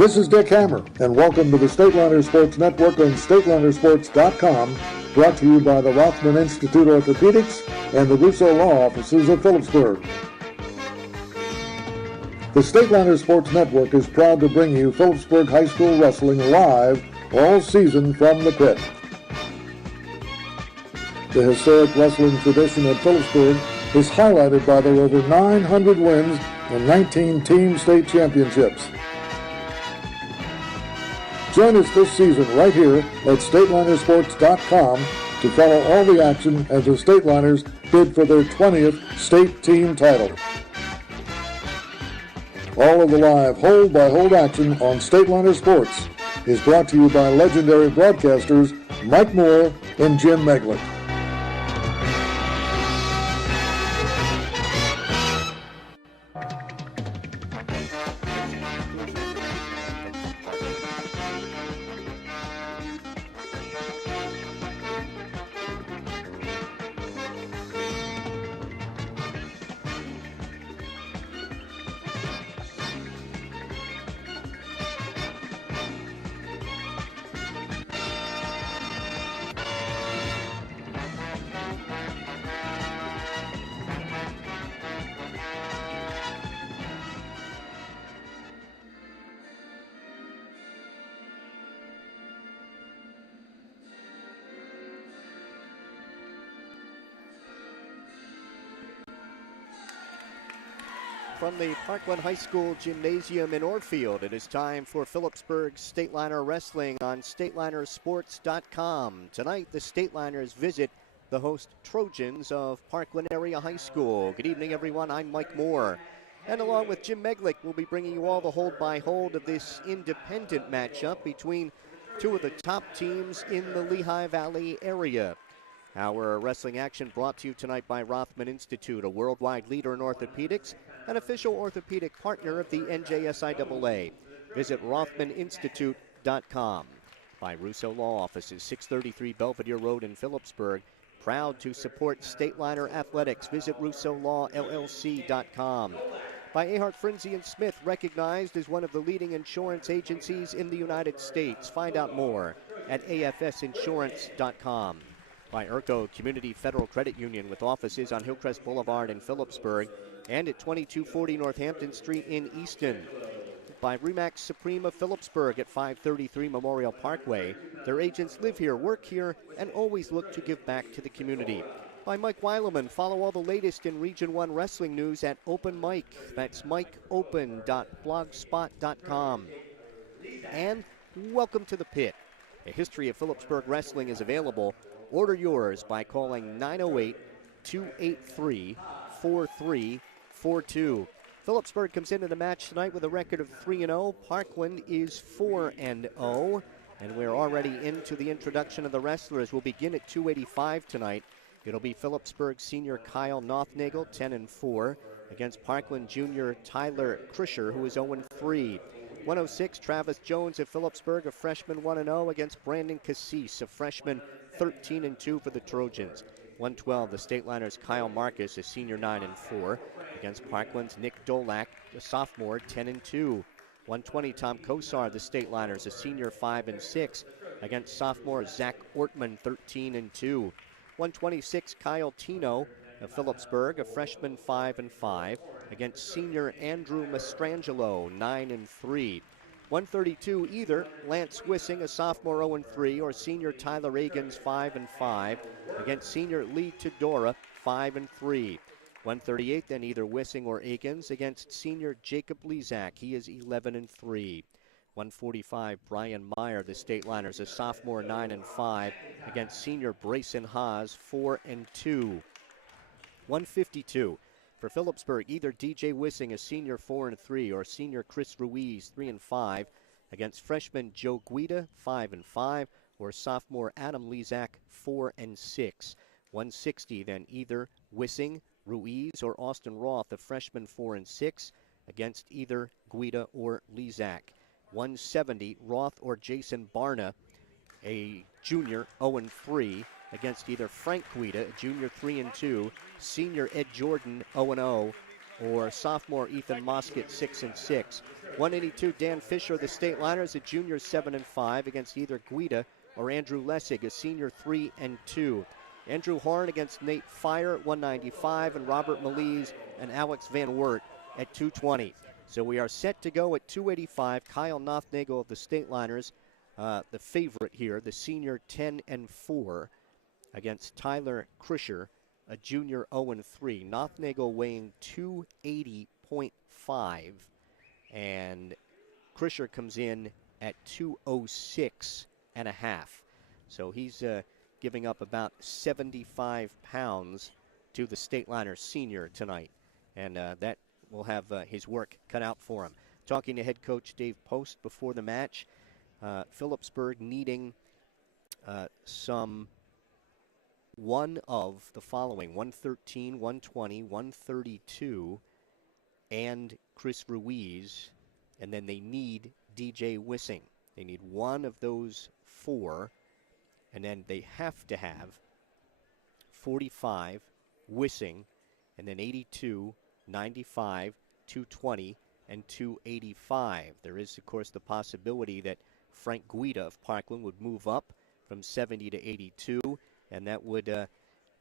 This is Dick Hammer, and welcome to the Stateliner Sports Network on StatelinerSports.com, brought to you by the Rothman Institute Orthopedics and the Russo Law Offices of Phillipsburg. The Stateliner Sports Network is proud to bring you Phillipsburg High School Wrestling live all season from the pit. The historic wrestling tradition at Phillipsburg is highlighted by their over 900 wins and 19 team state championships. Join us this season right here at StatelinerSports.com to follow all the action as the Stateliners bid for their 20th state team title. All of the live hold-by-hold action on Stateliner Sports is brought to you by legendary broadcasters Mike Moore and Jim Meglick. From the Parkland High School Gymnasium in Orfield, it is time for Phillipsburg Stateliner Wrestling on StatelinerSports.com. Tonight, the Stateliners visit the host Trojans of Parkland Area High School. Good evening, everyone. I'm Mike Moore. And along with Jim Meglick, we'll be bringing you all the hold-by-hold of this independent matchup between two of the top teams in the Lehigh Valley area. Our wrestling action brought to you tonight by Rothman Institute, a worldwide leader in orthopedics, an official orthopedic partner of the NJSIAA. Visit RothmanInstitute.com. By Russo Law Offices, 633 Belvedere Road in Phillipsburg. Proud to support Stateliner Athletics. Visit RussoLawLLC.com. By Ahart Frenzy & Smith, recognized as one of the leading insurance agencies in the United States. Find out more at AFSinsurance.com. By Urco Community Federal Credit Union, with offices on Hillcrest Boulevard in Phillipsburg and at 2240 Northampton Street in Easton. By Remax Supreme of Phillipsburg at 533 Memorial Parkway. Their agents live here, work here, and always look to give back to the community. By Mike Weileman. Follow all the latest in Region 1 wrestling news at Open Mike. That's mikeopen.blogspot.com. And welcome to the pit. A history of Phillipsburg wrestling is available. Order yours by calling 908-283-4342. Phillipsburg comes into the match tonight with a record of 3-0. Parkland is 4-0. And we're already into the introduction of the wrestlers. We'll begin at 285 tonight. It'll be Phillipsburg senior Kyle Nothnagel, 10-4, against Parkland junior Tyler Krischer, who is 0-3. 106, Travis Jones of Phillipsburg, a freshman, 1-0, against Brandon Cassis, a freshman, 13-2 for the Trojans. 112, the Stateliners' Kyle Marcus, a senior, 9-4, against Parkland's Nick Dolak, a sophomore, 10-2. 120, Tom Kosar, the Stateliners, a senior, 5-6, against sophomore Zach Ortman, 13-2. 126, Kyle Tino of Phillipsburg, a freshman, 5-5, against senior Andrew Mastrangelo, 9-3. 132, either Lance Wissing, a sophomore, 0-3, or senior Tyler Agins, 5-5, against senior Lee Todora, 5-3. 138, then either Wissing or Agins against senior Jacob Lezak. He is 11-3. 145, Brian Meyer, the Stateliners, a sophomore, 9-5, against senior Brayson Haas, 4-2. 152, for Phillipsburg, either DJ Wissing, a senior, 4-3, or senior Chris Ruiz, 3-5, against freshman Joe Guida, 5-5, or sophomore Adam Lezak, 4-6. 160, then either Wissing, Ruiz, or Austin Roth, a freshman, 4-6, against either Guida or Lezak. 170, Roth or Jason Barna, a junior, 0-3, against either Frank Guida, a junior, 3-2, senior Ed Jordan, 0-0, or sophomore Ethan Moskett 6-6. 182 Dan Fisher of the State Liners, a junior 7-5 against either Guida or Andrew Lessig, a senior 3-2. Andrew Horn against Nate Fire at 195, and Robert Maliz and Alex Van Wert at 220. So we are set to go at 285. Kyle Nothnagel of the State Liners, the favorite here, the senior 10-4 against Tyler Krischer, a junior 0-3. Nothnagel weighing 280.5, and Krischer comes in at 206.5. So he's giving up about 75 pounds to the State Liner senior tonight, and that will have his work cut out for him. Talking to head coach Dave Post before the match, Phillipsburg needing some one of the following: 113, 120, 132, and Chris Ruiz, and then they need DJ Wissing. They need one of those four, and then they have to have 45, Wissing, and then 82, 95, 220, and 285. There is, of course, the possibility that Frank Guida of Parkland would move up from 70 to 82, and that would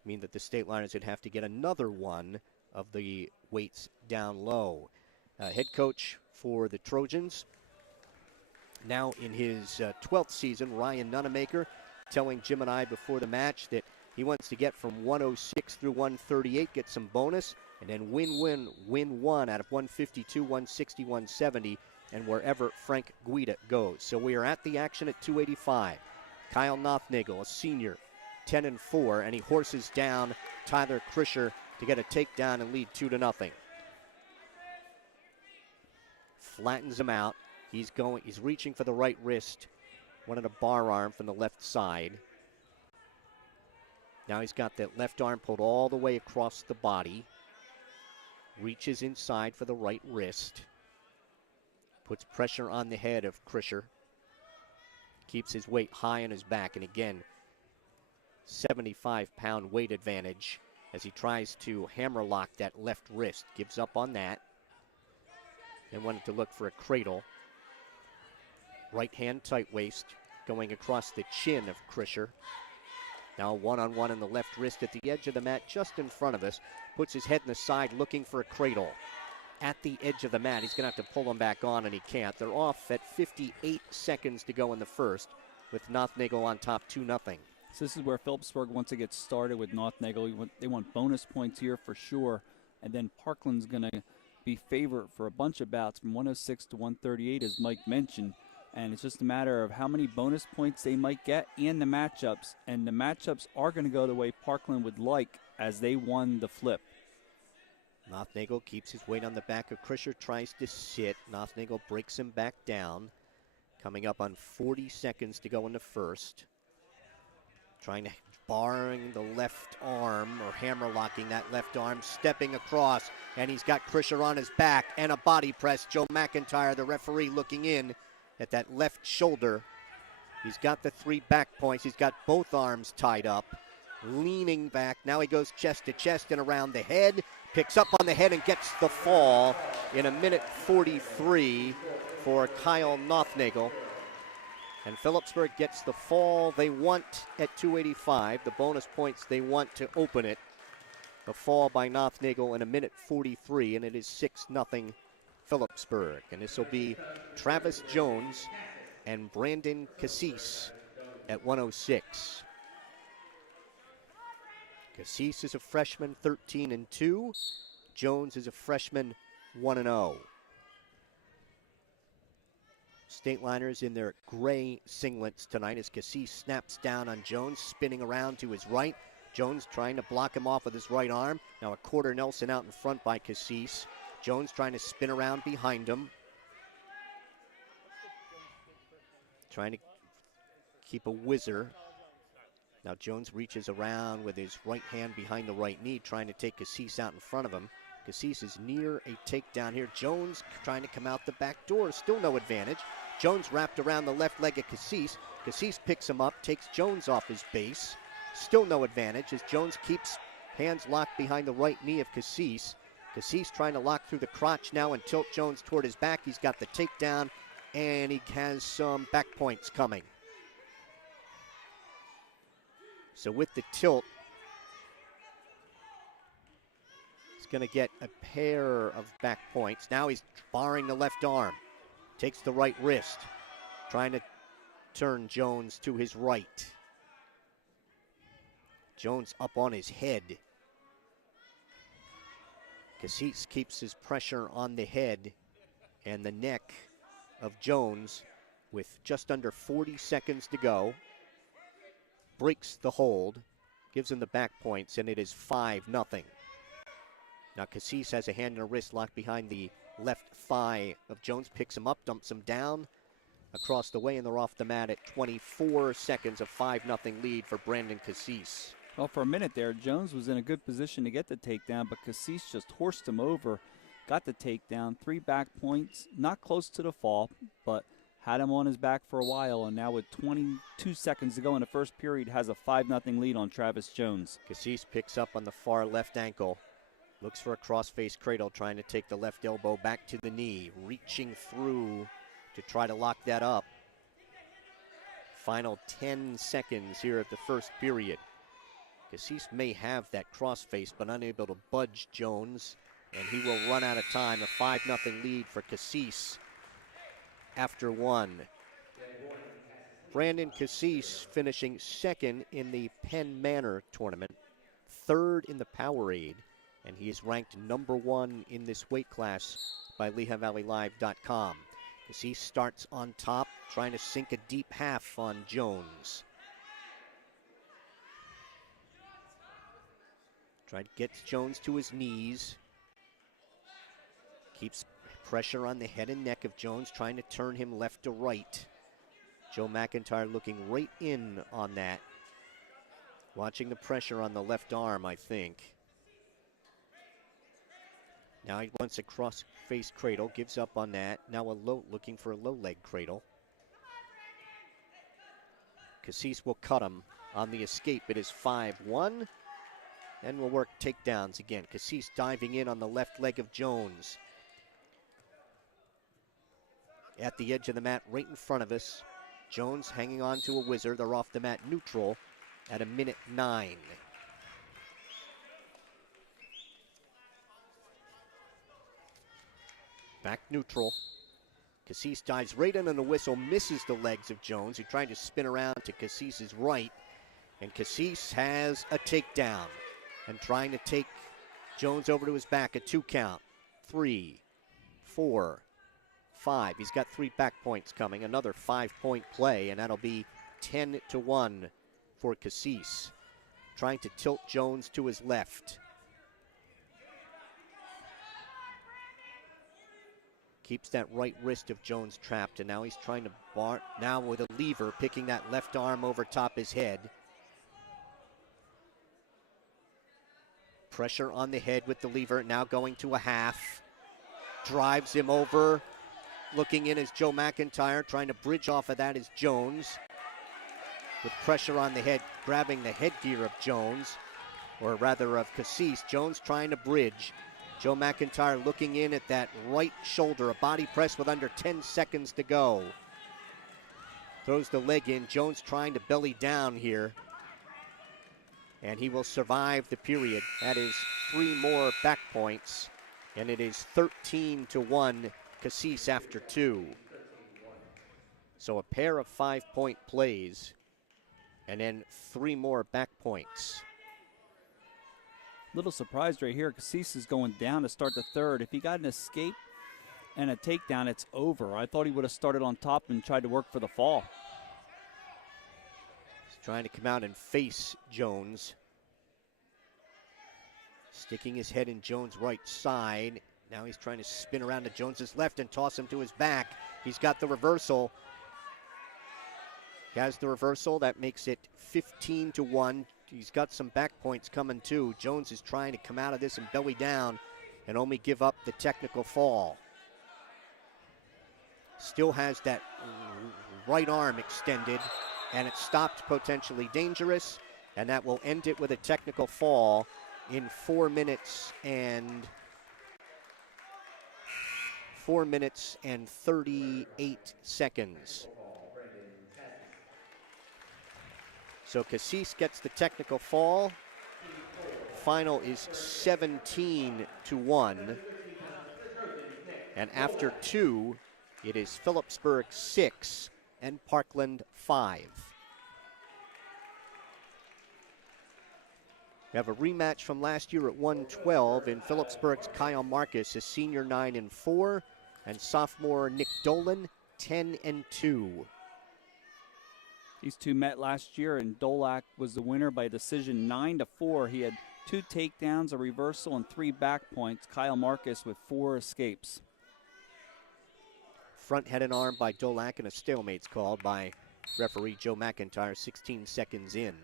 mean that the State Liners would have to get another one of the weights down low. Head coach for the Trojans, now in his 12th season, Ryan Nunemaker, telling Jim and I before the match that he wants to get from 106 through 138, get some bonus, and then win one out of 152, 160, 170, and wherever Frank Guida goes. So we are at the action at 285. Kyle Nothnagel, a senior, 10-4, and he horses down Tyler Krischer to get a takedown and lead 2-0. Flattens him out. He's reaching for the right wrist, wanted a bar arm from the left side. Now he's got that left arm pulled all the way across the body. Reaches inside for the right wrist. Puts pressure on the head of Krischer. Keeps his weight high on his back, and again, 75-pound weight advantage as he tries to hammerlock that left wrist. Gives up on that. And wanted to look for a cradle. Right hand tight waist going across the chin of Krischer. Now one-on-one in the left wrist at the edge of the mat just in front of us. Puts his head in the side looking for a cradle. At the edge of the mat, he's going to have to pull him back on, and he can't. They're off at 58 seconds to go in the first, with Nothnagel on top 2-0. So this is where Phillipsburg wants to get started with Nothnagel. They want bonus points here for sure, and then Parkland's going to be favorite for a bunch of bouts from 106 to 138, as Mike mentioned. And it's just a matter of how many bonus points they might get and the matchups. And the matchups are going to go the way Parkland would like, as they won the flip. Nothnagel keeps his weight on the back of Krischer, tries to sit. Nothnagel breaks him back down. Coming up on 40 seconds to go in the first. Trying to barring the left arm, or hammerlocking that left arm, stepping across, and he's got Krischer on his back, and a body press. Joe McIntyre, the referee, looking in at that left shoulder. He's got the 3 back points. He's got both arms tied up, leaning back. Now he goes chest to chest and around the head, picks up on the head and gets the fall in 1:43 for Kyle Nothnagel. And Phillipsburg gets the fall they want at 285, the bonus points they want to open it. The fall by Nothnagel in 1:43, and it is 6-0 Phillipsburg. And this will be Travis Jones and Brandon Cassis at 106. Cassis is a freshman, 13-2. Jones is a freshman, 1-0. State Liners in their gray singlets tonight as Cassis snaps down on Jones, spinning around to his right. Jones trying to block him off with his right arm. Now a quarter Nelson out in front by Cassis. Jones trying to spin around behind him. Trying to keep a whizzer. Now Jones reaches around with his right hand behind the right knee, trying to take Cassis out in front of him. Cassis is near a takedown here. Jones trying to come out the back door. Still no advantage. Jones wrapped around the left leg of Cassis. Cassis picks him up, takes Jones off his base. Still no advantage as Jones keeps hands locked behind the right knee of Cassis. Cassis trying to lock through the crotch now and tilt Jones toward his back. He's got the takedown, and he has some back points coming. So with the tilt, he's going to get a pair of back points. Now he's barring the left arm. Takes the right wrist. Trying to turn Jones to his right. Jones up on his head. Cassis keeps his pressure on the head and the neck of Jones with just under 40 seconds to go. Breaks the hold, gives him the back points, and it is 5-0. Now Cassis has a hand and a wrist locked behind the left thigh of Jones, picks him up, dumps him down across the way, and they're off the mat at 24 seconds, a 5-0 lead for Brandon Cassis. Well, for a minute there, Jones was in a good position to get the takedown, but Cassis just horsed him over, got the takedown, 3 back points, not close to the fall, but had him on his back for a while, and now with 22 seconds to go in the first period, has a 5-0 lead on Travis Jones. Cassis picks up on the far left ankle, looks for a cross-face cradle, trying to take the left elbow back to the knee, reaching through to try to lock that up. Final 10 seconds here at the first period. Cassis may have that crossface, but unable to budge Jones, and he will run out of time. A 5-0 lead for Cassis after one. Brandon Cassis finishing second in the Penn Manor tournament, third in the Powerade, and he is ranked number 1 in this weight class by LehighValleyLive.com. Cassis starts on top, trying to sink a deep half on Jones. Tried to get Jones to his knees. Keeps pressure on the head and neck of Jones, trying to turn him left to right. Joe McIntyre looking right in on that. Watching the pressure on the left arm, I think. Now he wants a cross-face cradle, gives up on that. Now looking for a low leg cradle. Cassis will cut him on the escape. It is 5-1. And we'll work takedowns again. Cassis diving in on the left leg of Jones. At the edge of the mat, right in front of us. Jones hanging on to a whizzer. They're off the mat neutral at 1:09. Back neutral. Cassis dives right in on the whistle, misses the legs of Jones, who tried to spin around to Cassis's right. And Cassis has a takedown. And trying to take Jones over to his back, a 2 count. 3, 4, 5. He's got 3 back points coming. Another 5-point play, and that'll be 10-1 for Cassis. Trying to tilt Jones to his left. Keeps that right wrist of Jones trapped, and now he's trying to bar, now with a lever, picking that left arm over top his head. Pressure on the head with the lever, now going to a half. Drives him over. Looking in is Joe McIntyre. Trying to bridge off of that is Jones. With pressure on the head, grabbing the headgear of Jones, or rather of Cassis. Jones trying to bridge. Joe McIntyre looking in at that right shoulder. A body press with under 10 seconds to go. Throws the leg in. Jones trying to belly down here. And he will survive the period. That is 3 more back points. And it is 13-1 Cassis after 2. So a pair of 5-point plays. And then 3 more back points. Little surprised right here. Cassis is going down to start the third. If he got an escape and a takedown, it's over. I thought he would have started on top and tried to work for the fall. Trying to come out and face Jones. Sticking his head in Jones' right side. Now he's trying to spin around to Jones's left and toss him to his back. He's got the reversal. He has the reversal. That makes it 15-1. He's got some back points coming too. Jones is trying to come out of this and belly down and only give up the technical fall. Still has that right arm extended, and it stopped potentially dangerous, and that will end it with a technical fall in 4 minutes and 4 minutes and 38 seconds. So Cassis gets the technical foul. Final is 17-1. And after 2, it is Phillipsburg 6 and Parkland 5. We have a rematch from last year at 112 in Phillipsburg's Kyle Marcus, a senior 9-4, and sophomore Nick Dolan 10-2. These two met last year, and Dolak was the winner by decision 9-4. He had 2 takedowns, a reversal, and 3 back points. Kyle Marcus with 4 escapes. Front head and arm by Dolak, and a stalemate's called by referee Joe McIntyre 16 seconds in.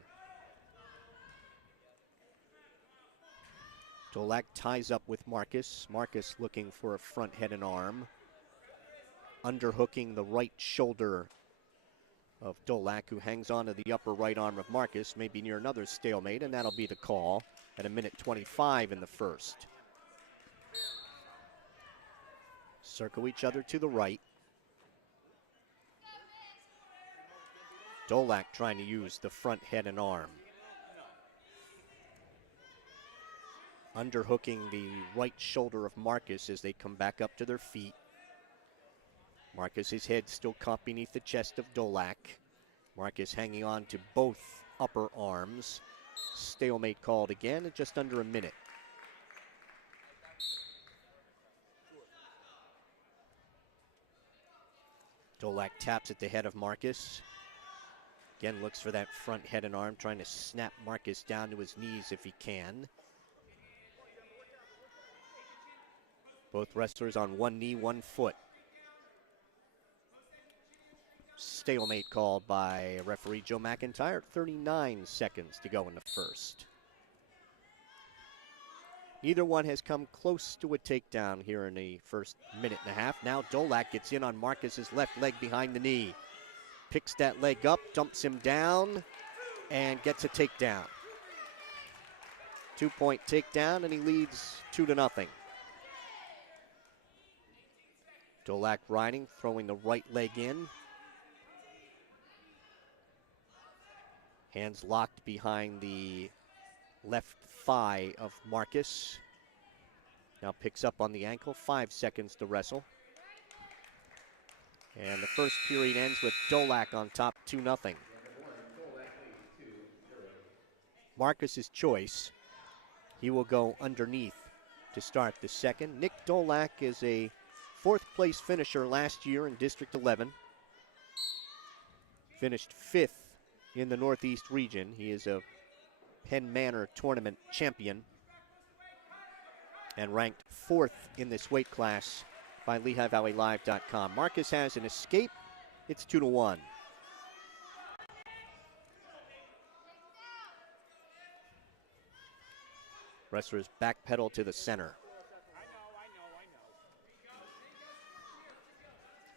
Dolak ties up with Marcus. Marcus looking for a front head and arm. Underhooking the right shoulder of Dolak, who hangs on to the upper right arm of Marcus, maybe near another stalemate, and that'll be the call at 1:25 in the first. Circle each other to the right. Dolak trying to use the front head and arm. Underhooking the right shoulder of Marcus as they come back up to their feet. Marcus's head still caught beneath the chest of Dolak. Marcus hanging on to both upper arms. Stalemate called again at just under a minute. Dolak taps at the head of Marcus. Again looks for that front head and arm, trying to snap Marcus down to his knees if he can. Both wrestlers on one knee, one foot. Stalemate called by referee Joe McIntyre. 39 seconds to go in the first. Neither one has come close to a takedown here in the first minute and a half. Now Dolak gets in on Marcus's left leg behind the knee. Picks that leg up, dumps him down, and gets a takedown. 2-point takedown, and he leads 2-0. Dolak riding, throwing the right leg in. Hands locked behind the left thigh of Marcus. Now picks up on the ankle, 5 seconds to wrestle. And the first period ends with Dolak on top, 2-0. Marcus's choice. He will go underneath to start the second. Nick Dolak is a 4th place finisher last year in District 11. Finished 5th in the Northeast region. He is a Penn Manor tournament champion and ranked 4th in this weight class by LehighValleyLive.com. Marcus has an escape. It's 2-1. Wrestlers backpedal to the center.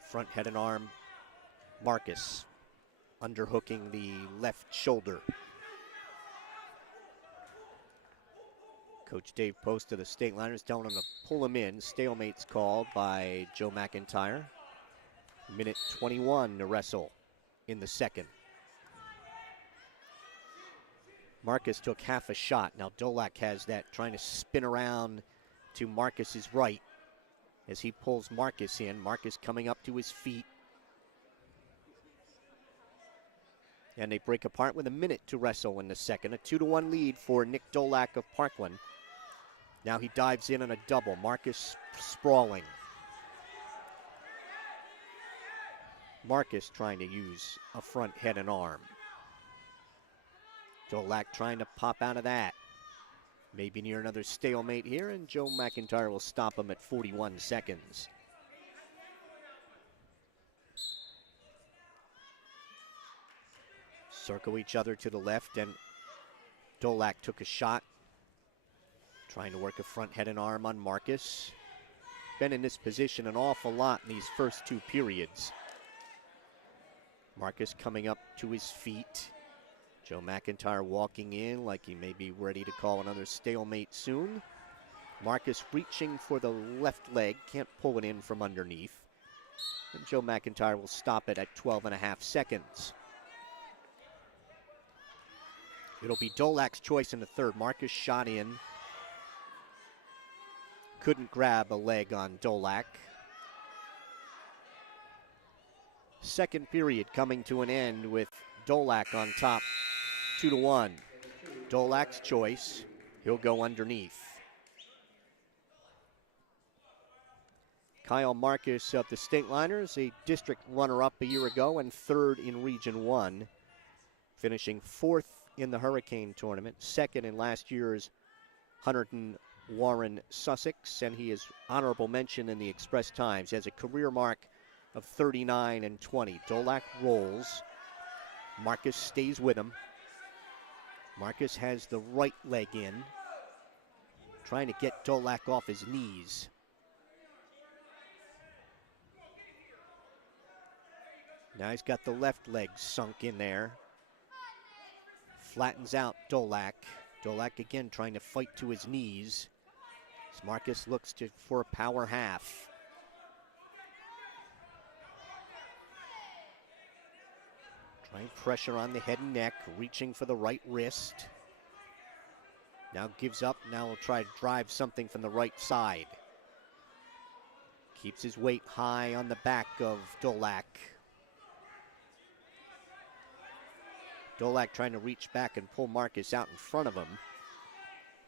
Front head and arm, Marcus underhooking the left shoulder. Coach Dave Post of the State Liners telling him to pull him in. Stalemate's called by Joe McIntyre. 1:21 to wrestle in the second. Marcus took half a shot. Now Dolak has that, trying to spin around to Marcus's right as he pulls Marcus in. Marcus coming up to his feet. And they break apart with a minute to wrestle in the second. A 2-1 lead for Nick Dolak of Parkland. Now he dives in on a double. Marcus sprawling. Marcus trying to use a front head and arm. Dolak trying to pop out of that. Maybe near another stalemate here, and Joe McIntyre will stop him at 41 seconds. Circle each other to the left, and Dolak took a shot. Trying to work a front head and arm on Marcus. Been in this position an awful lot in these first 2 periods. Marcus coming up to his feet. Joe McIntyre walking in like he may be ready to call another stalemate soon. Marcus reaching for the left leg, can't pull it in from underneath. And Joe McIntyre will stop it at 12.5 seconds. It'll be Dolak's choice in the third. Marcus shot in. Couldn't grab a leg on Dolak. Second period coming to an end with Dolak on top, 2-1. Dolak's choice. He'll go underneath. Kyle Marcus of the Stateliners, a district runner-up a year ago and third in Region 1, finishing fourth in the Hurricane tournament, second in last year's Hunterdon Warren Sussex, and he is honorable mention in the Express Times. He has a career mark of 39-20. Dolak rolls. Marcus stays with him. Marcus has the right leg in, trying to get Dolak off his knees. Now he's got the left leg sunk in there. Flattens out Dolak. Dolak again trying to fight to his knees. As Marcus looks for a power half. Trying pressure on the head and neck, reaching for the right wrist. Now gives up, now will try to drive something from the right side. Keeps his weight high on the back of Dolak. Dolak trying to reach back and pull Marcus out in front of him.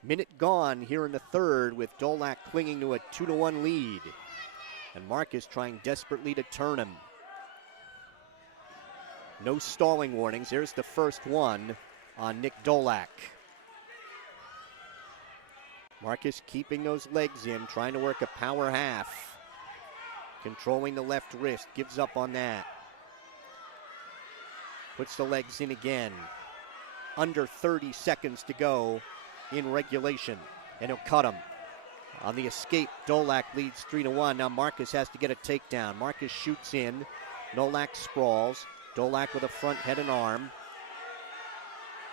Minute gone here in the third with Dolak clinging to a 2-1 lead. And Marcus trying desperately to turn him. No stalling warnings. There's the first one on Nick Dolak. Marcus keeping those legs in, trying to work a power half. Controlling the left wrist, gives up on that. Puts the legs in again. Under 30 seconds to go in regulation, and he'll cut him. On the escape, Dolak leads 3-1. Now Marcus has to get a takedown. Marcus shoots in. Dolak sprawls. Dolak with a front head and arm.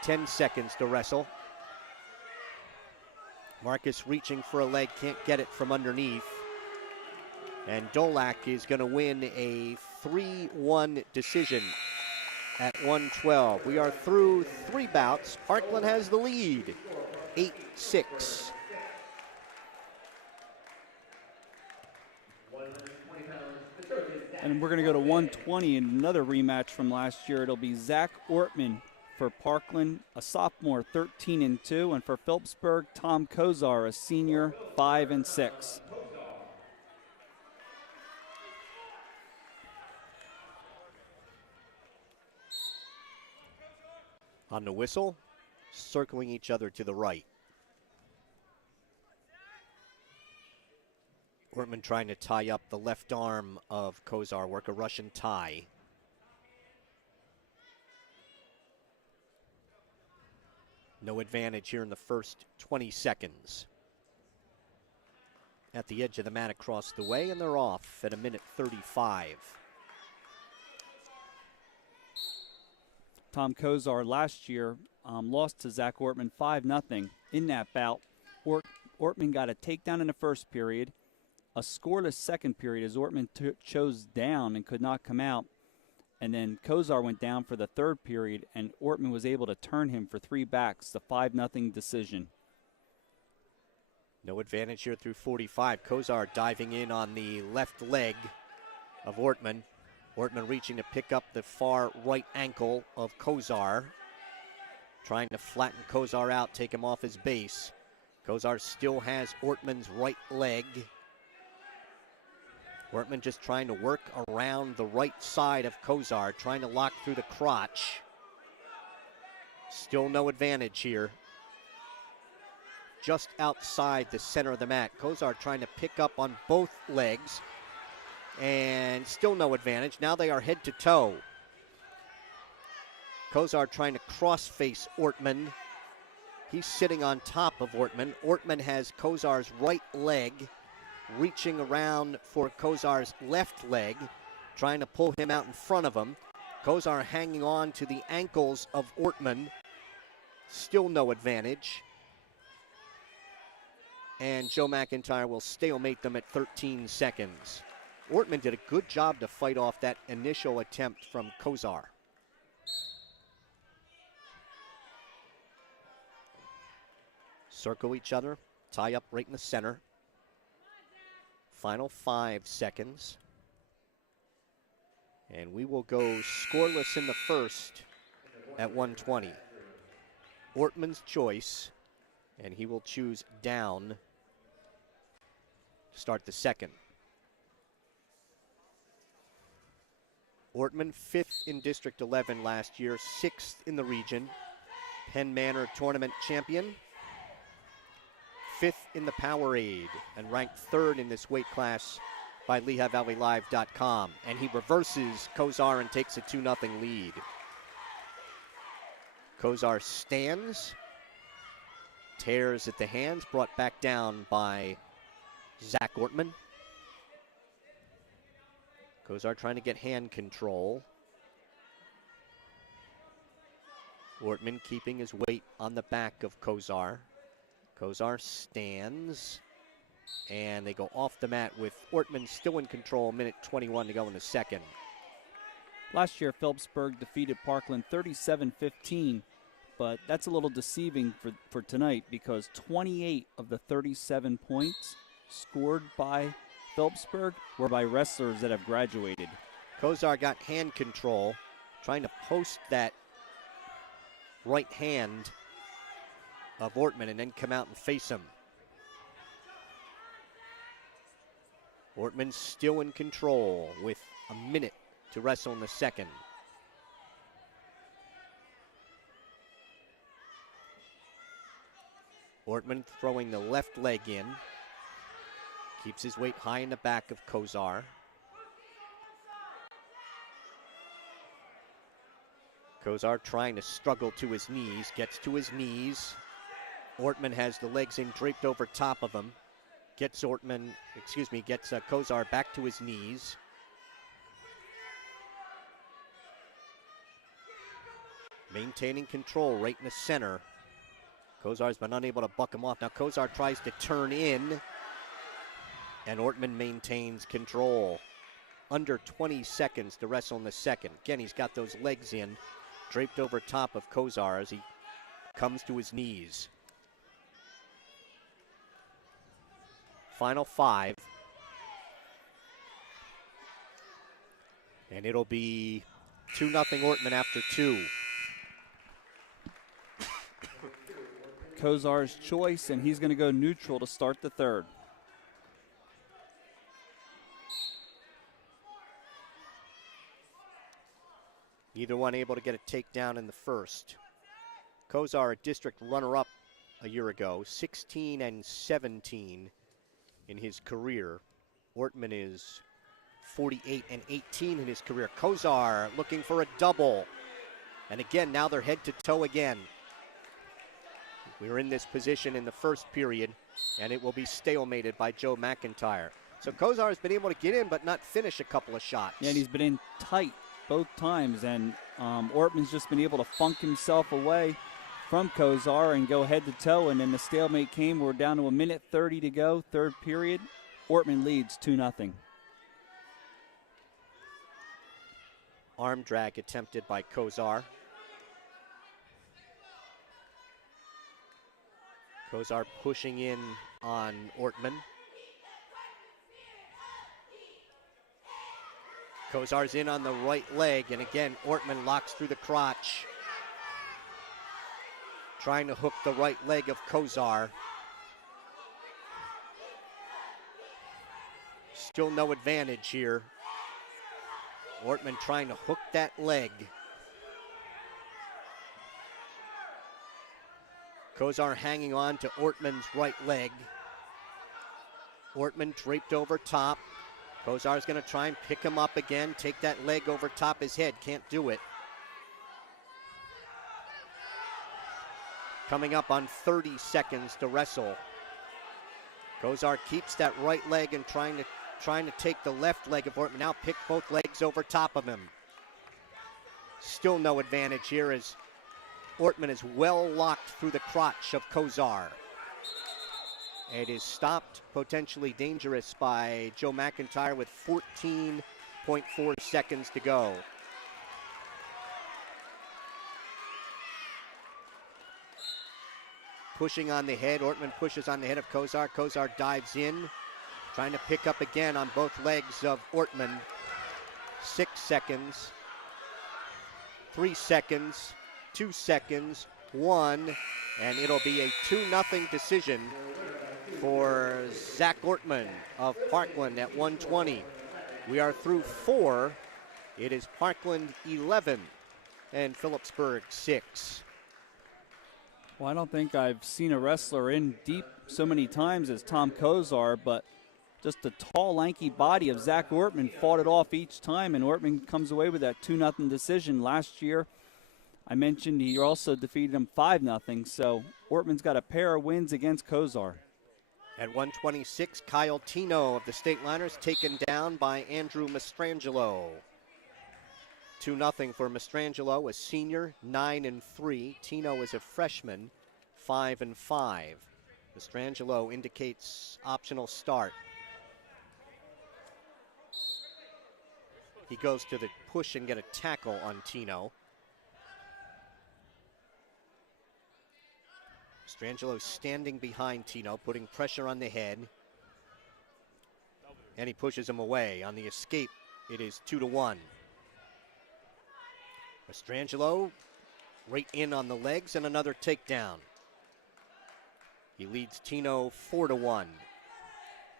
10 seconds to wrestle. Marcus reaching for a leg, can't get it from underneath. And Dolak is going to win a 3-1 decision at 112. We are through 3 bouts. Parkland has the lead, 8-6. And we're going to go to 120 in another rematch from last year. It'll be Zach Ortman for Parkland, a sophomore, 13-2, and for Phillipsburg, Tom Kozar, a senior, 5-6. On the whistle, circling each other to the right. Ortman trying to tie up the left arm of Kozar, work a Russian tie. No advantage here in the first 20 seconds. At the edge of the mat across the way, and they're off at 1:35. Tom Kozar last year lost to Zach Ortman 5-0 in that bout. Ortman got a takedown in the first period, a scoreless second period as Ortman chose down and could not come out. And then Kozar went down for the third period, and Ortman was able to turn him for 3 backs, the 5-0 decision. No advantage here through 45. Kozar diving in on the left leg of Ortman. Ortman reaching to pick up the far right ankle of Kozar. Trying to flatten Kozar out, take him off his base. Kozar still has Ortman's right leg. Ortman just trying to work around the right side of Kozar, trying to lock through the crotch. Still no advantage here. Just outside the center of the mat. Kozar trying to pick up on both legs. And still no advantage. Now they are head to toe. Kozar trying to cross-face Ortman. He's sitting on top of Ortman. Ortman has Kozar's right leg, reaching around for Kozar's left leg, trying to pull him out in front of him. Kozar hanging on to the ankles of Ortman. Still no advantage. and Joe McIntyre will stalemate them at 13 seconds. Ortman did a good job to fight off that initial attempt from Kozar. Circle each other, tie up right in the center. Final 5 seconds. And we will go scoreless in the first at 120. Ortman's choice, and he will choose down to start the second. Ortman, 5th in District 11 last year, 6th in the region. Penn Manor tournament champion. 5th in the Powerade, and ranked 3rd in this weight class by LehighValleyLive.com. And he reverses Kozar and takes a 2-0 lead. Kozar stands, tears at the hands, brought back down by Zach Ortman. Kozar trying to get hand control. Ortman keeping his weight on the back of Kozar. Kozar stands, and they go off the mat with Ortman still in control, minute 21 to go in the second. Last year, Phillipsburg defeated Parkland 37-15, but that's a little deceiving for tonight because 28 of the 37 points scored by Phillipsburg were by wrestlers that have graduated. Kozar got hand control, trying to post that right hand of Ortman and then come out and face him. Ortman still in control with a minute to wrestle in the second. Ortman throwing the left leg in. Keeps his weight high in the back of Kozar. Kozar trying to struggle to his knees, gets to his knees. Ortman has the legs in draped over top of him. Gets Kozar back to his knees. Maintaining control right in the center. Kozar's been unable to buck him off. Now Kozar tries to turn in, and Ortman maintains control. Under 20 seconds to wrestle in the second. Again, he's got those legs in, draped over top of Kozar as he comes to his knees. Final 5. And it'll be 2-0 Ortman after 2. Kozar's choice, and he's going to go neutral to start the third. Neither one able to get a takedown in the first. Kozar, a district runner-up a year ago, 16-17 in his career. Ortman is 48-18 in his career. Kozar looking for a double. And again, now they're head to toe again. We were in this position in the first period, and it will be stalemated by Joe McIntyre. So Kozar has been able to get in but not finish a couple of shots. Yeah, and he's been in tight both times, and Ortman's just been able to funk himself away from Kozar and go head to toe, and then the stalemate came. We're down to a minute 30 to go, third period. Ortman leads 2-0. Arm drag attempted by Kozar. Kozar pushing in on Ortman. Kozar's in on the right leg, and again, Ortman locks through the crotch. Trying to hook the right leg of Kozar. Still no advantage here. Ortman trying to hook that leg. Kozar hanging on to Ortman's right leg. Ortman draped over top. Kozar's going to try and pick him up again, take that leg over top his head. Can't do it. Coming up on 30 seconds to wrestle. Kozar keeps that right leg and trying to take the left leg of Ortman. Now pick both legs over top of him. Still no advantage here as Ortman is well locked through the crotch of Kozar. It is stopped, potentially dangerous, by Joe McIntyre with 14.4 seconds to go. Pushing on the head. Ortman pushes on the head of Kozar. Kozar dives in, trying to pick up again on both legs of Ortman. 6 seconds, 3 seconds, 2 seconds, 1, and it'll be a 2-0 decision for Zach Ortman of Parkland at 120. We are through 4. It is Parkland 11 and Phillipsburg 6. Well, I don't think I've seen a wrestler in deep so many times as Tom Kozar, but just the tall, lanky body of Zach Ortman fought it off each time, and Ortman comes away with that 2-0 decision. Last year, I mentioned he also defeated him 5-0, so Ortman's got a pair of wins against Kozar. At 126, Kyle Tino of the State Liners taken down by Andrew Mastrangelo. 2-0 for Mastrangelo, a senior, 9-3. Tino is a freshman, 5-5. Mastrangelo indicates optional start. He goes to the push and get a tackle on Tino. Mastrangelo standing behind Tino, putting pressure on the head. And he pushes him away. On the escape, it is 2-1. Mastrangelo right in on the legs and another takedown. He leads Tino 4-1.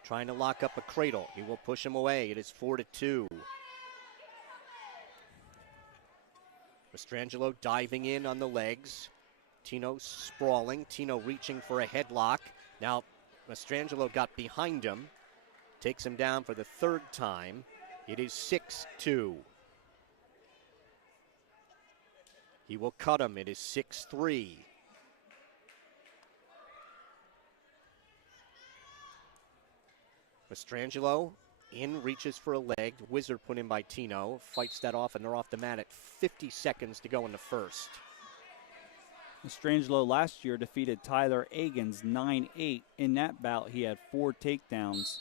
Trying to lock up a cradle. He will push him away. It is 4-2. Mastrangelo diving in on the legs. Tino sprawling. Tino reaching for a headlock. Now Mastrangelo got behind him. Takes him down for the third time. It is 6-2. He will cut him. It is 6-3. Mastrangelo in, reaches for a leg. Wizard put in by Tino. Fights that off, and they're off the mat at 50 seconds to go in the first. Mastrangelo last year defeated Tyler Agans 9-8. In that bout, he had 4 takedowns,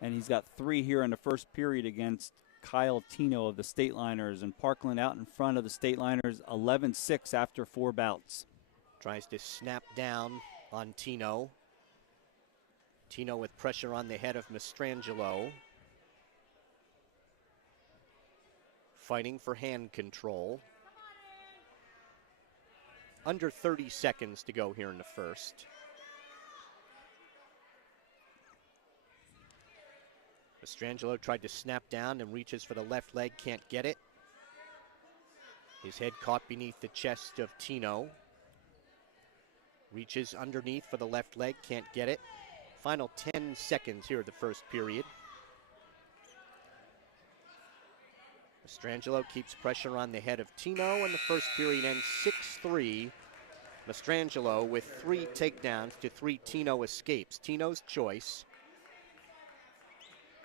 and he's got 3 here in the first period against Kyle Tino of the State Liners, and Parkland out in front of the State Liners 11-6 after 4 bouts. Tries to snap down on Tino. Tino with pressure on the head of Mastrangelo. Fighting for hand control. Under 30 seconds to go here in the first. Mastrangelo tried to snap down and reaches for the left leg, can't get it. His head caught beneath the chest of Tino. Reaches underneath for the left leg, can't get it. Final 10 seconds here of the first period. Mastrangelo keeps pressure on the head of Tino, and the first period ends 6-3. Mastrangelo with 3 takedowns to 3 Tino escapes. Tino's choice.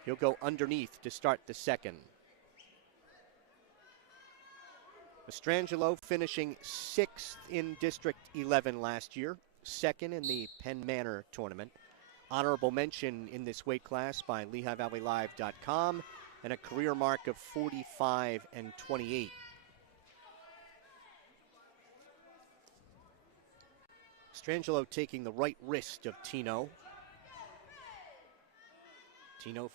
He'll go underneath to start the second. Mastrangelo finishing 6th in District 11 last year, 2nd in the Penn Manor tournament. Honorable mention in this weight class by LehighValleyLive.com, and a career mark of 45-28. Mastrangelo taking the right wrist of Tino. Tino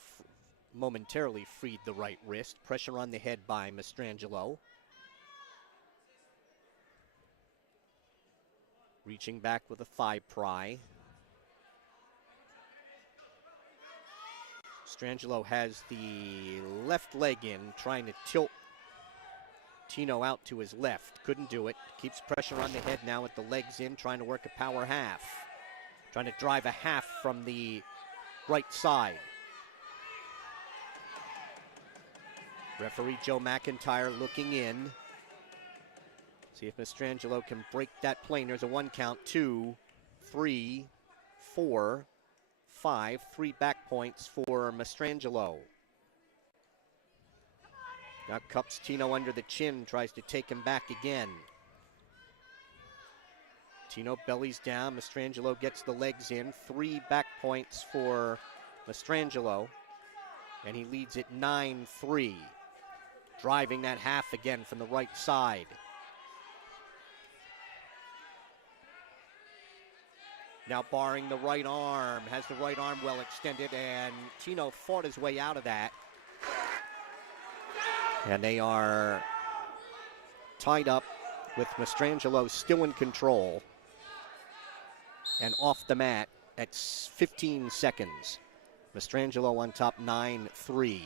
momentarily freed the right wrist. Pressure on the head by Mastrangelo. Reaching back with a thigh pry. Mastrangelo has the left leg in, trying to tilt Tino out to his left. Couldn't do it. Keeps pressure on the head now with the legs in, trying to work a power half. Trying to drive a half from the right side. Referee Joe McIntyre looking in. See if Mastrangelo can break that plane. There's a 1 count. 2, 3, 4, 5. 3 back points for Mastrangelo. Now cups Tino under the chin. Tries to take him back again. Tino bellies down. Mastrangelo gets the legs in. 3 back points for Mastrangelo. And he leads it 9-3. Driving that half again from the right side. Now barring the right arm. Has the right arm well extended, and Tino fought his way out of that. And they are tied up with Mastrangelo still in control. And off the mat at 15 seconds. Mastrangelo on top 9-3.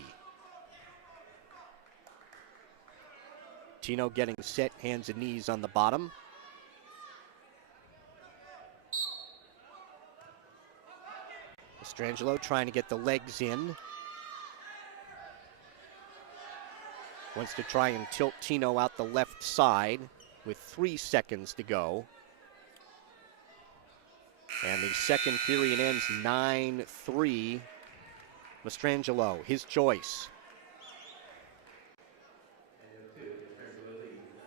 Tino getting set, hands and knees on the bottom. Mastrangelo trying to get the legs in. Wants to try and tilt Tino out the left side with 3 seconds to go. And the second period ends 9-3. Mastrangelo, his choice.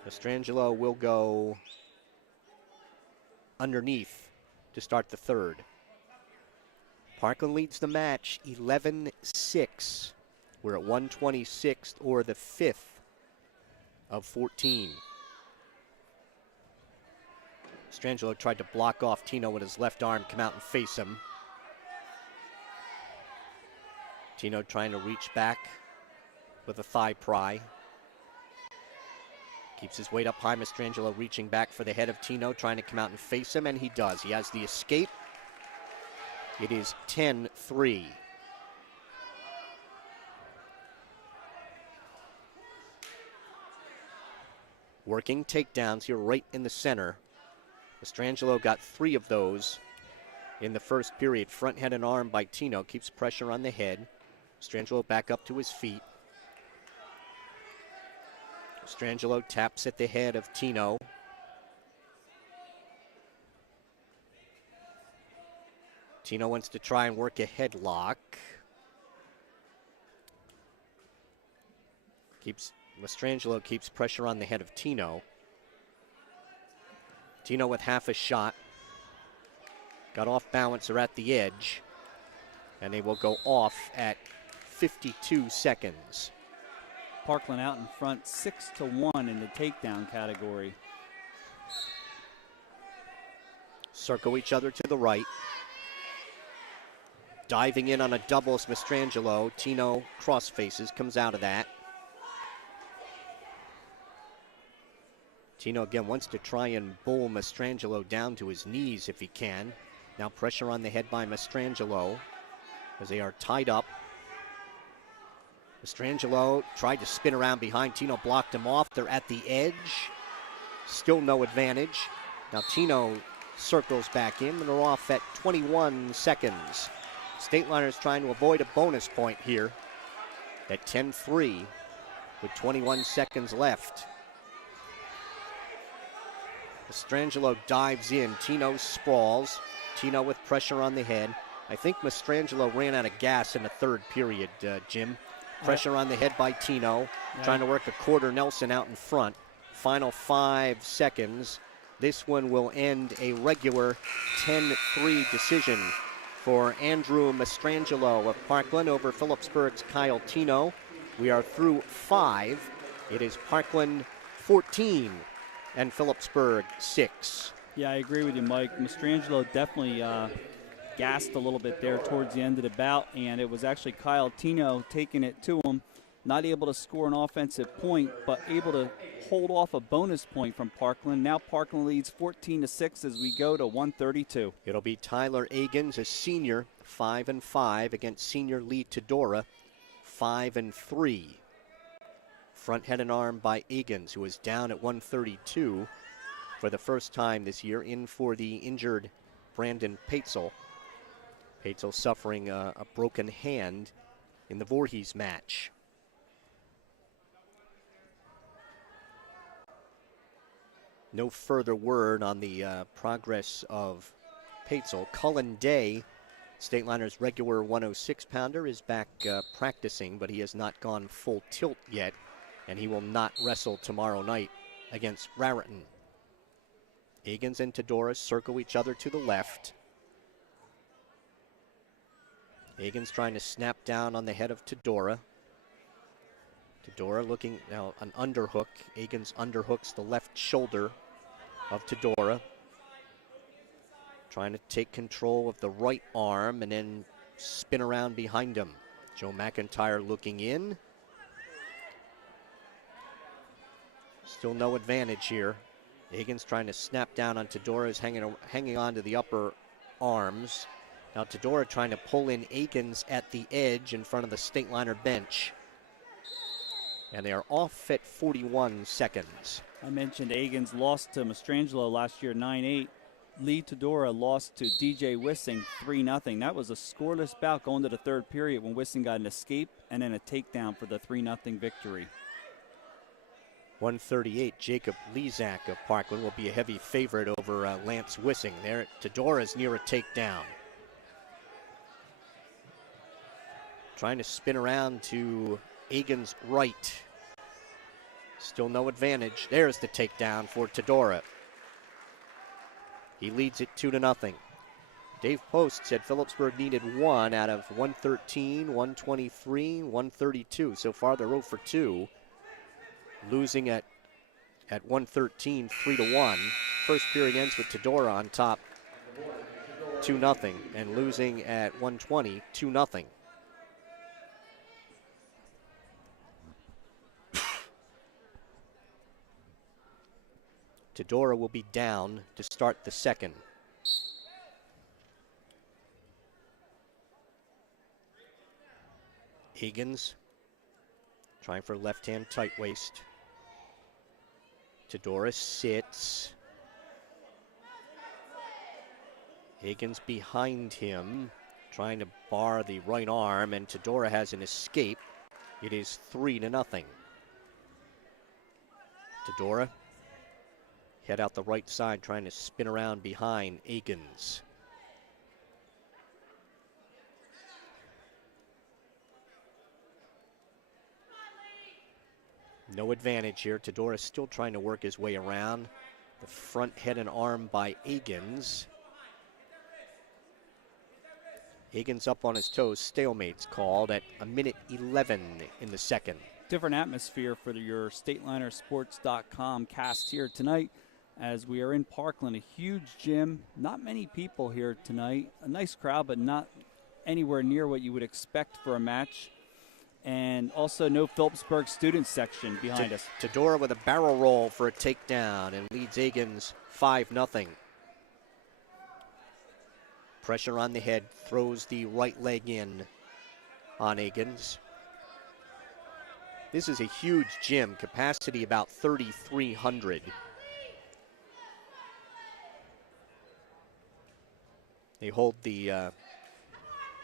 Mastrangelo will go underneath to start the third. Parkland leads the match 11-6. We're at 126th or the 5th of 14. Mastrangelo tried to block off Tino with his left arm, come out and face him. Tino trying to reach back with a thigh pry. Keeps his weight up high. Mastrangelo reaching back for the head of Tino, trying to come out and face him, and he does. He has the escape. It is 10-3. Working takedowns here right in the center. Mastrangelo got 3 of those in the first period. Front head and arm by Tino. Keeps pressure on the head. Mastrangelo back up to his feet. Mastrangelo taps at the head of Tino. Tino wants to try and work a headlock. Mastrangelo keeps pressure on the head of Tino. Tino with half a shot. Got off balance or at the edge. And they will go off at 52 seconds. Parkland out in front 6-1 in the takedown category. Circle each other to the right. Diving in on a doubles Mastrangelo. Tino cross faces, comes out of that. Tino again wants to try and bowl Mastrangelo down to his knees if he can. Now pressure on the head by Mastrangelo as they are tied up. Mastrangelo tried to spin around behind. Tino blocked him off. They're at the edge. Still no advantage. Now Tino circles back in, and they're off at 21 seconds. Stateliners trying to avoid a bonus point here at 10-3 with 21 seconds left. Mastrangelo dives in. Tino sprawls. Tino with pressure on the head. I think Mastrangelo ran out of gas in the third period, Jim. Pressure on the head by Tino. Trying to work a quarter Nelson out in front. Final 5 seconds. This one will end a regular 10-3 decision for Andrew Mastrangelo of Parkland over Phillipsburg's Kyle Tino. We are through 5. It is Parkland 14 and Phillipsburg 6. Yeah, I agree with you, Mike. Mastrangelo definitely gassed a little bit there towards the end of the bout, and it was actually Kyle Tino taking it to him. Not able to score an offensive point, but able to hold off a bonus point from Parkland. Now Parkland leads 14-6 as we go to 132. It'll be Tyler Agins, a senior, 5-5 against senior Lee Todora, 5-3. Front head and arm by Agins, who is down at 132 for the first time this year, in for the injured Brandon Paetzel. Paetzel suffering a broken hand in the Voorhees match. No further word on the progress of Paetzel. Cullen Day, Stateliners' regular 106-pounder, is back practicing, but he has not gone full tilt yet, and he will not wrestle tomorrow night against Raritan. Egan's and Todora circle each other to the left. Egan's trying to snap down on the head of Todora. Todora looking now an underhook. Egan's underhooks the left shoulder of Todora. Trying to take control of the right arm and then spin around behind him. Joe McIntyre looking in. Still no advantage here. Egan's trying to snap down on Todora's hanging on to the upper arms. Now Todora trying to pull in Egan's at the edge in front of the state liner bench. And they are off at 41 seconds. I mentioned Egan's lost to Mastrangelo last year 9-8. Lee Todora lost to DJ Wissing 3-0. That was a scoreless bout going to the third period when Wissing got an escape and then a takedown for the 3-0 victory. 138, Jacob Lezak of Parkland will be a heavy favorite over Lance Wissing. There, Todora's near a takedown. Trying to spin around to Egan's right. Still no advantage. There's the takedown for Todora. He leads it 2-0. Dave Post said Phillipsburg needed 1 out of 113, 123, 132. So far they're 0 for 2. Losing at 113, 3-1. First period ends with Todora on top 2-0 and losing at 120, 2-0. Todora will be down to start the second. Egan's trying for left-hand tight waist. Todora sits. Egan's behind him, trying to bar the right arm, and Todora has an escape. It is 3-0. Todora head out the right side, trying to spin around behind Egan's. No advantage here. Todora still trying to work his way around. The front head and arm by Egan's. Egan's up on his toes. Stalemate's called at 1:11 in the second. Different atmosphere for your StatelinerSports.com cast here tonight as we are in Parkland, a huge gym. Not many people here tonight. A nice crowd, but not anywhere near what you would expect for a match. And also no Phillipsburg student section behind us. Todora with a barrel roll for a takedown and leads Egan's 5-0. Pressure on the head, throws the right leg in on Egan's. This is a huge gym, capacity about 3,300. They hold the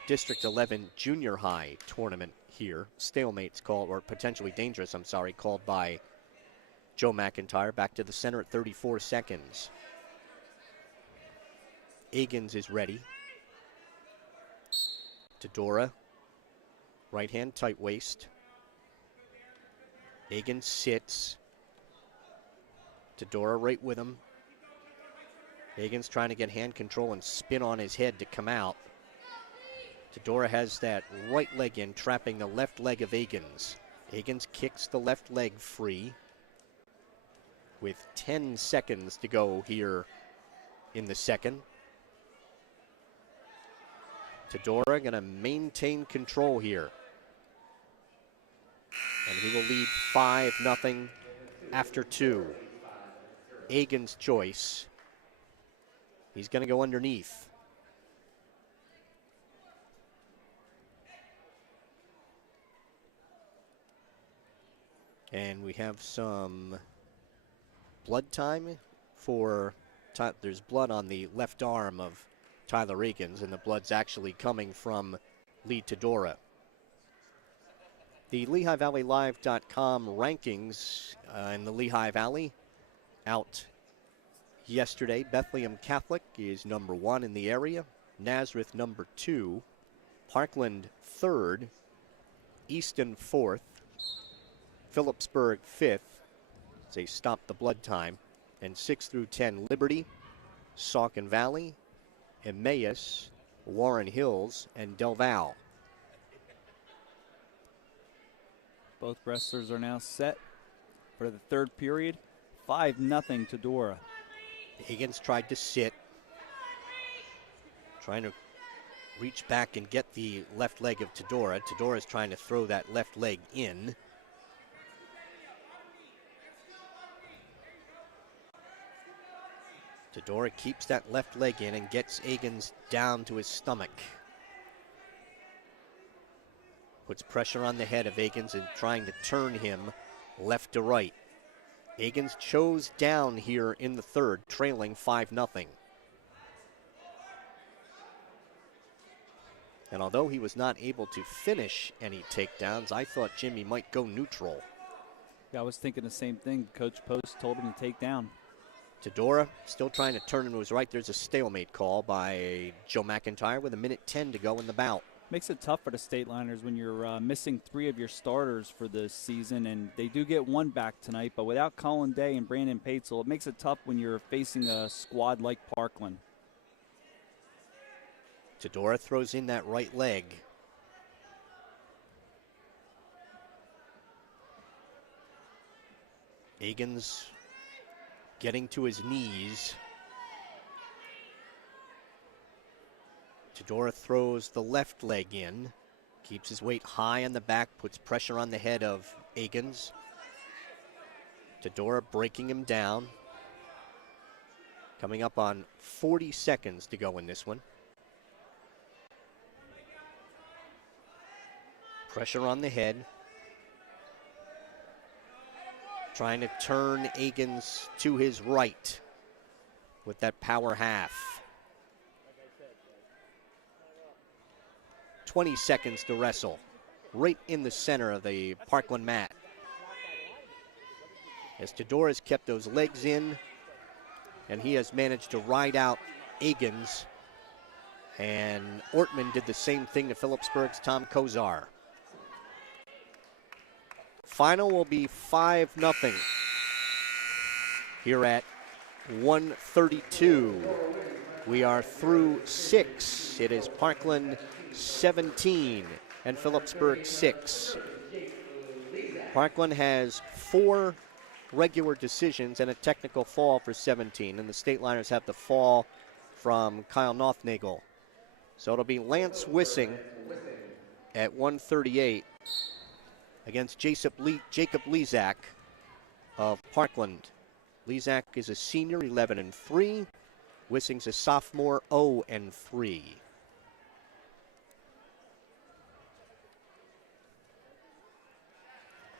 District 11 Junior High tournament here. Stalemate's called, or potentially dangerous, I'm sorry, called by Joe McIntyre. Back to the center at 34 seconds. Egan's is ready. Todora, right hand tight waist. Egan sits. Todora right with him. Egan's trying to get hand control and spin on his head to come out. Todora has that right leg in, trapping the left leg of Egan's. Egan's kicks the left leg free with 10 seconds to go here in the second. Todora going to maintain control here. And he will lead 5-0 after 2. Egan's choice. He's going to go underneath. And we have some blood time for, there's blood on the left arm of Tyler Egan's, and the blood's actually coming from Lee Todora. The LehighValleyLive.com rankings in the Lehigh Valley out yesterday. Bethlehem Catholic is number 1 in the area. Nazareth number 2. Parkland 3rd. Easton 4th. Phillipsburg 5th. They stopped the blood time. And 6 through 10, Liberty, Saucon Valley, Emmaus, Warren Hills, and Del Val. Both wrestlers are now set for the third period. 5-0 to Dora. Higgins tried to sit, trying to reach back and get the left leg of Tedora. Tedora's trying to throw that left leg in. Tedora keeps that left leg in and gets Agins down to his stomach. Puts pressure on the head of Agins and trying to turn him left to right. Agins chose down here in the third, trailing 5-0. And although he was not able to finish any takedowns, I thought Jimmy might go neutral. Yeah, I was thinking the same thing. Coach Post told him to take down. Tedora still trying to turn him to his right. There's a stalemate call by Joe McIntyre with 1:10 to go in the bout. Makes it tough for the State Liners when you're missing 3 of your starters for the season, and they do get 1 back tonight, but without Colin Day and Brandon Patesel, it makes it tough when you're facing a squad like Parkland. Tedora throws in that right leg. Agins getting to his knees. Tedora throws the left leg in, keeps his weight high on the back, puts pressure on the head of Agins. Tedora breaking him down. Coming up on 40 seconds to go in this one. Pressure on the head. Trying to turn Agins to his right with that power half. 20 seconds to wrestle, right in the center of the Parkland mat. As Tedora's kept those legs in, and he has managed to ride out Agins. And Ortman did the same thing to Phillipsburg's Tom Kozar. Final will be 5-0 here at 1:32. We are through 6. It is Parkland 17 and Phillipsburg 6. Parkland has 4 regular decisions and a technical fall for 17, and the State Liners have the fall from Kyle Nothnagel. So it'll be Lance Wissing at 138 against Jacob Lezak of Parkland. Lezak is a senior, 11-3. Wissing's a sophomore, 0-3.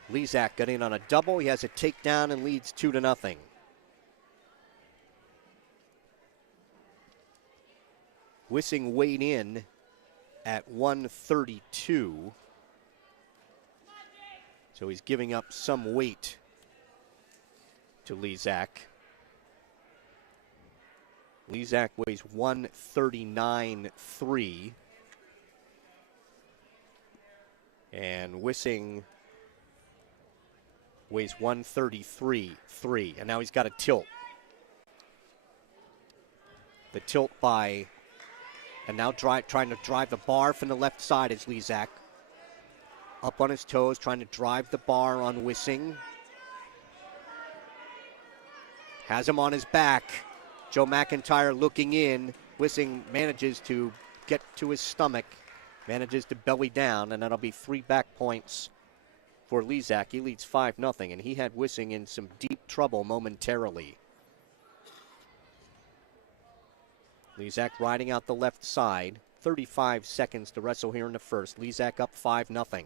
Lezak got in on a double. He has a takedown and leads 2-0. Wissing weighed in at 132. So he's giving up some weight to Lezak. Lezak weighs 139.3. And Wissing weighs 133.3. And now he's got a tilt. The tilt by, and now trying to drive the bar from the left side is Lezak. Up on his toes, trying to drive the bar on Wissing. Has him on his back. Joe McIntyre looking in. Wissing manages to get to his stomach, manages to belly down, and that'll be 3 back points for Lezak. He leads 5-0, and he had Wissing in some deep trouble momentarily. Lezak riding out the left side. 35 seconds to wrestle here in the first. Lezak up 5-0.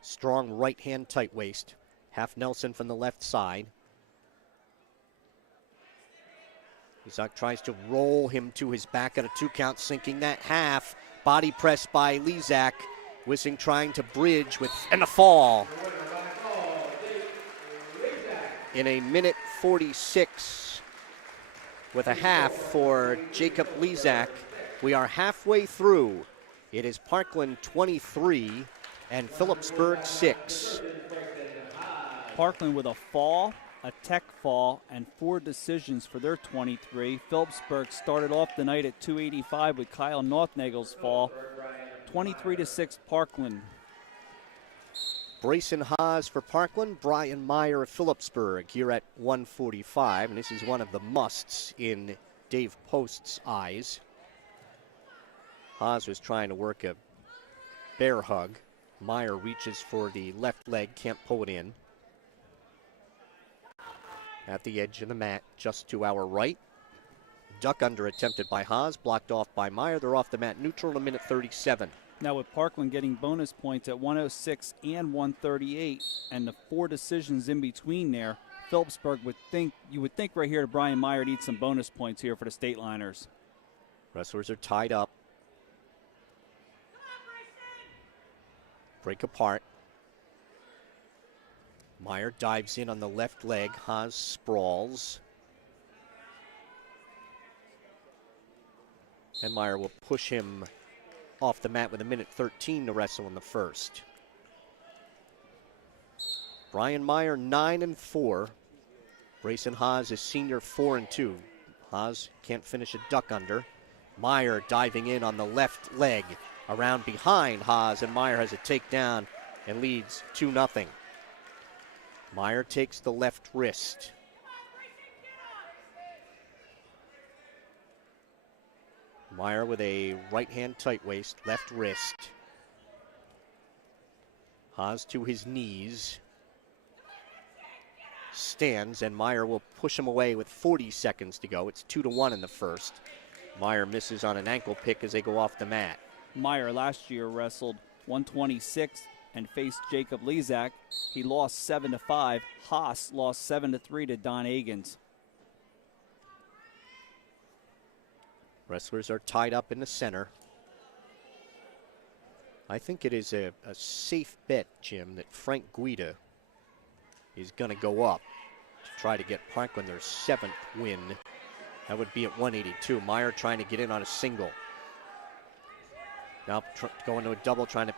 Strong right hand tight waist. Half Nelson from the left side. Lezak tries to roll him to his back at a 2 count, sinking that half. Body press by Lezak. Wissing trying to bridge and a fall. In 1:46 with a half for Jacob Lezak. We are halfway through. It is Parkland 23 and Phillipsburg 6. Parkland with a fall, a tech fall, and 4 decisions for their 23. Phillipsburg started off the night at 285 with Kyle Nothnagle's fall. 23-6 Parkland. Brayson Haas for Parkland, Brian Meyer of Phillipsburg here at 145, and this is one of the musts in Dave Post's eyes. Haas was trying to work a bear hug. Meyer reaches for the left leg, can't pull it in. At the edge of the mat, just to our right. Duck under attempted by Haas, blocked off by Meyer. They're off the mat neutral in a minute 37. Now with Parkland getting bonus points at 106 and 138, and the 4 decisions in between there, Phillipsburg you would think right here that Brian Meyer needs some bonus points here for the State Liners. Wrestlers are tied up. Break apart. Meyer dives in on the left leg. Haas sprawls. And Meyer will push him off the mat with a minute 13 to wrestle in the first. Brian Meyer 9-4. Brayson Haas is senior 4-2. Haas can't finish a duck under. Meyer diving in on the left leg. Around behind Haas, and Meyer has a takedown and leads 2-0. Meyer takes the left wrist. Meyer with a right hand tight waist, left wrist. Haas to his knees. Stands, and Meyer will push him away with 40 seconds to go. It's 2-1 in the first. Meyer misses on an ankle pick as they go off the mat. Meyer last year wrestled 126 and faced Jacob Lezak. He lost 7-5. Haas lost 7-3 to Don Agins. Wrestlers are tied up in the center. I think it is a safe bet, Jim, that Frank Guida is going to go up to try to get Parkland their 7th win. That would be at 182. Meyer trying to get in on a single. Now going to a double, trying to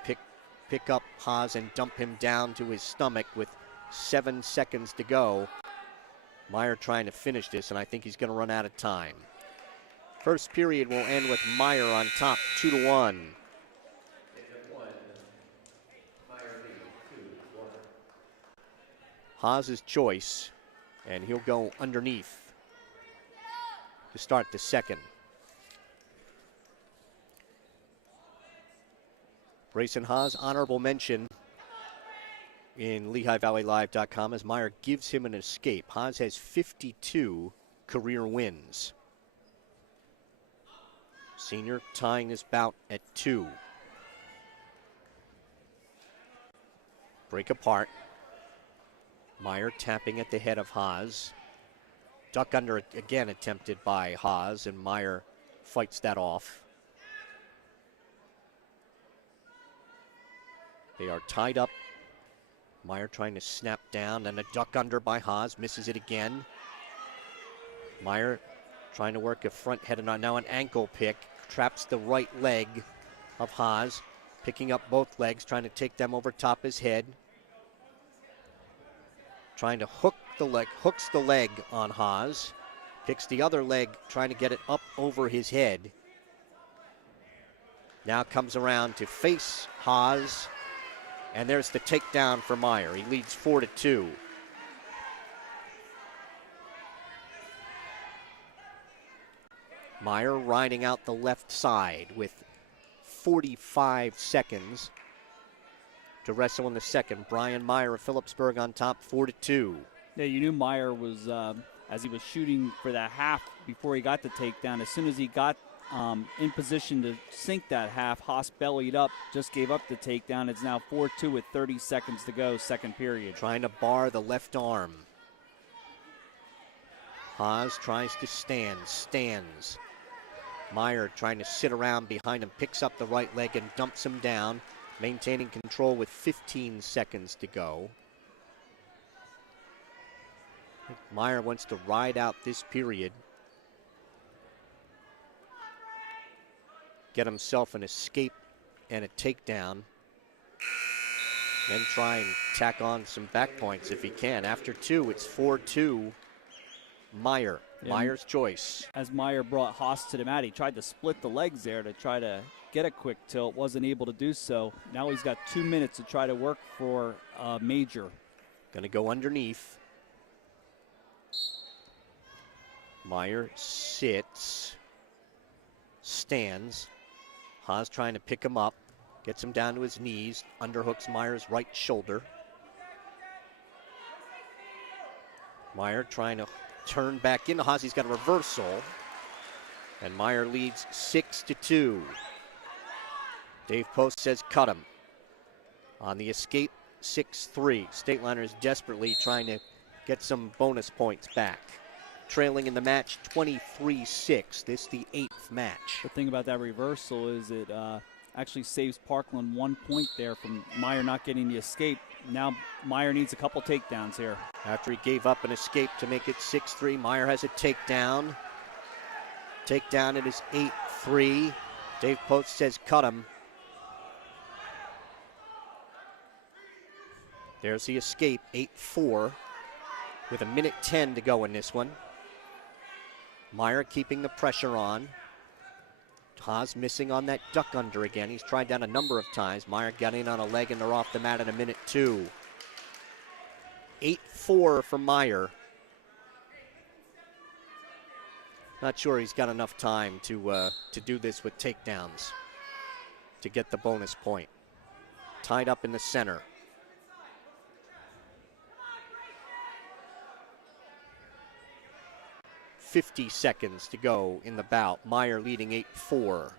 pick up Haas and dump him down to his stomach with 7 seconds to go. Meyer trying to finish this, and I think he's going to run out of time. First period will end with Meyer on top, 2-1. Haas's choice, and he'll go underneath to start the second. Brayson Haas, honorable mention in LehighValleyLive.com as Meyer gives him an escape. Haas has 52 career wins. Senior tying this bout at 2. Break apart. Meyer tapping at the head of Haas. Duck under again attempted by Haas, and Meyer fights that off. They are tied up. Meyer trying to snap down, and a duck under by Haas, misses it again. Meyer trying to work a front head and now an ankle pick, traps the right leg of Haas, picking up both legs, trying to take them over top his head. Trying to hook the leg, hooks the leg on Haas, picks the other leg, trying to get it up over his head. Now comes around to face Haas, and there's the takedown for Meyer. He leads 4-2. Meyer riding out the left side with 45 seconds to wrestle in the second. Brian Meyer of Phillipsburg on top, 4-2. Yeah, you knew Meyer was, as he was shooting for that half before he got the takedown, as soon as he got in position to sink that half, Haas bellied up, just gave up the takedown. It's now 4-2 with 30 seconds to go, second period. Trying to bar the left arm. Haas tries to stand, stands. Meyer trying to sit around behind him, picks up the right leg and dumps him down, maintaining control with 15 seconds to go. Meyer wants to ride out this period, get himself an escape and a takedown. Then try and tack on some back points if he can. After 2, it's 4-2 Meyer. Yeah. Meyer's choice. As Meyer brought Haas to the mat, he tried to split the legs there to try to get a quick tilt. Wasn't able to do so. Now he's got 2 minutes to try to work for Major. Going to go underneath. Meyer sits. Stands. Haas trying to pick him up. Gets him down to his knees. Underhooks Meyer's right shoulder. Meyer trying to turn back into Haas. He's got a reversal. And Meyer leads 6-2. Dave Post says cut him. On the escape, 6-3. Stateliners desperately trying to get some bonus points back. Trailing in the match 23-6. This the 8th match. The thing about that reversal is it actually saves Parkland 1 point there from Meyer not getting the escape. Now Meyer needs a couple takedowns here. After he gave up an escape to make it 6-3, Meyer has a takedown. Takedown, it is 8-3. Dave Post says cut him. There's the escape, 8-4, with 1:10 to go in this one. Meyer keeping the pressure on. Haas missing on that duck under again. He's tried that a number of times. Meyer got in on a leg and they're off the mat at 1:02. 8-4 for Meyer. Not sure he's got enough time to do this with takedowns to get the bonus point. Tied up in the center. .50 seconds to go in the bout. Meyer leading 8-4.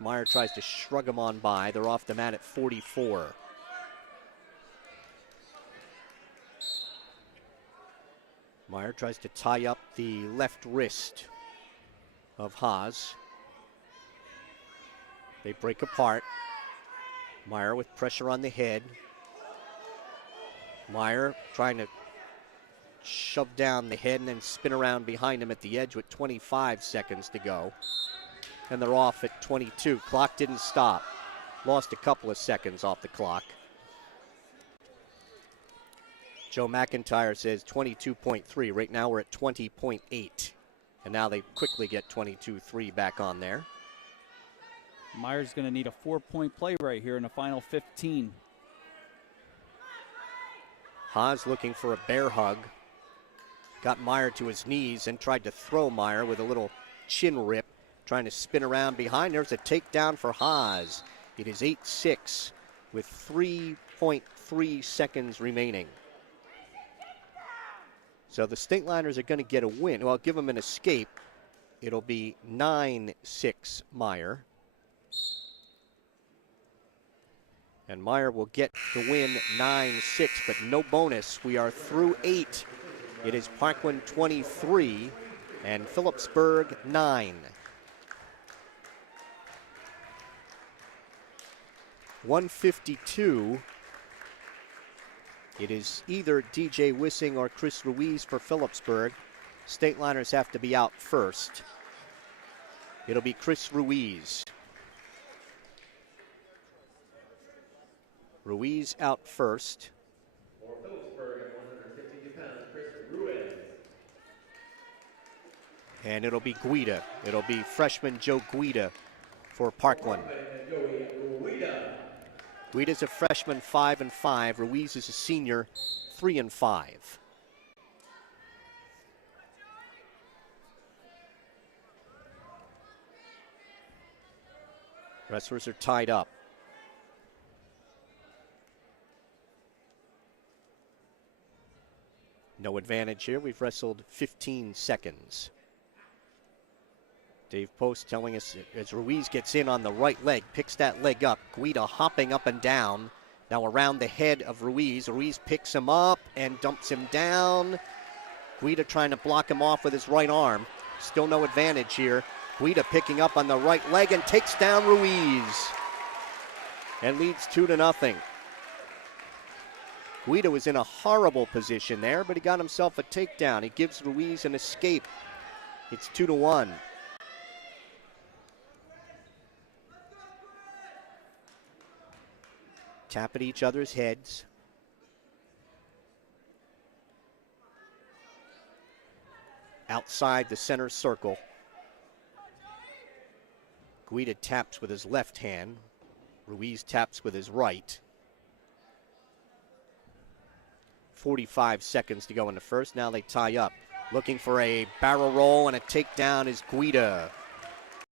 Meyer tries to shrug him on by. They're off the mat at 44. Meyer tries to tie up the left wrist of Haas. They break apart. Meyer with pressure on the head. Meyer trying to shove down the head and then spin around behind him at the edge with 25 seconds to go. And they're off at 22. Clock didn't stop. Lost a couple of seconds off the clock. Joe McIntyre says 22.3. Right now we're at 20.8. And now they quickly get 22-3 back on there. Meyer's going to need a 4-point play right here in the final 15. Haas looking for a bear hug. Got Meyer to his knees and tried to throw Meyer with a little chin rip. Trying to spin around behind. There's a takedown for Haas. It is 8-6 with 3.3 seconds remaining. So the Stateliners are going to get a win. Well, give them an escape. It'll be 9-6 Meyer. And Meyer will get the win 9-6, but no bonus. We are through 8. It is Parkland 23 and Phillipsburg 9. 152. It is either DJ Wissing or Chris Ruiz for Phillipsburg. Stateliners have to be out first. It'll be Chris Ruiz. Ruiz out first. For Phillipsburg at 152 pounds, Chris Ruiz. And it'll be Guida. It'll be freshman Joe Guida for Parkland. Guida's a freshman, 5-5. Ruiz is a senior, 3-5. Wrestlers are tied up. No advantage here. We've wrestled 15 seconds. Dave Post telling us as Ruiz gets in on the right leg, picks that leg up. Guida hopping up and down. Now around the head of Ruiz. Ruiz picks him up and dumps him down. Guida trying to block him off with his right arm. Still no advantage here. Guida picking up on the right leg and takes down Ruiz. And leads 2-0. Guida was in a horrible position there, but he got himself a takedown. He gives Ruiz an escape. It's 2-1. tap at each other's heads. Outside the center circle. Guida taps with his left hand. Ruiz taps with his right. 45 seconds to go in the first. Now they tie up. Looking for a barrel roll and a takedown is Guida.